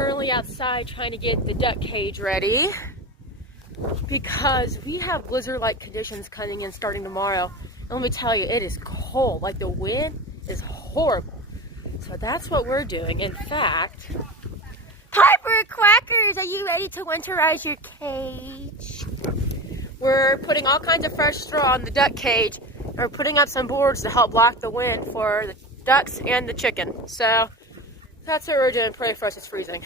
currently outside trying to get the duck cage ready because we have blizzard-like conditions coming in starting tomorrow. And let me tell you, it is cold. Like, the wind is horrible. So that's what we're doing. In fact, Piper Quackers, are you ready to winterize your cage? We're putting all kinds of fresh straw on the duck cage. And we're putting up some boards to help block the wind for the ducks and the chicken. So that's what we're doing. Pray for us, it's freezing.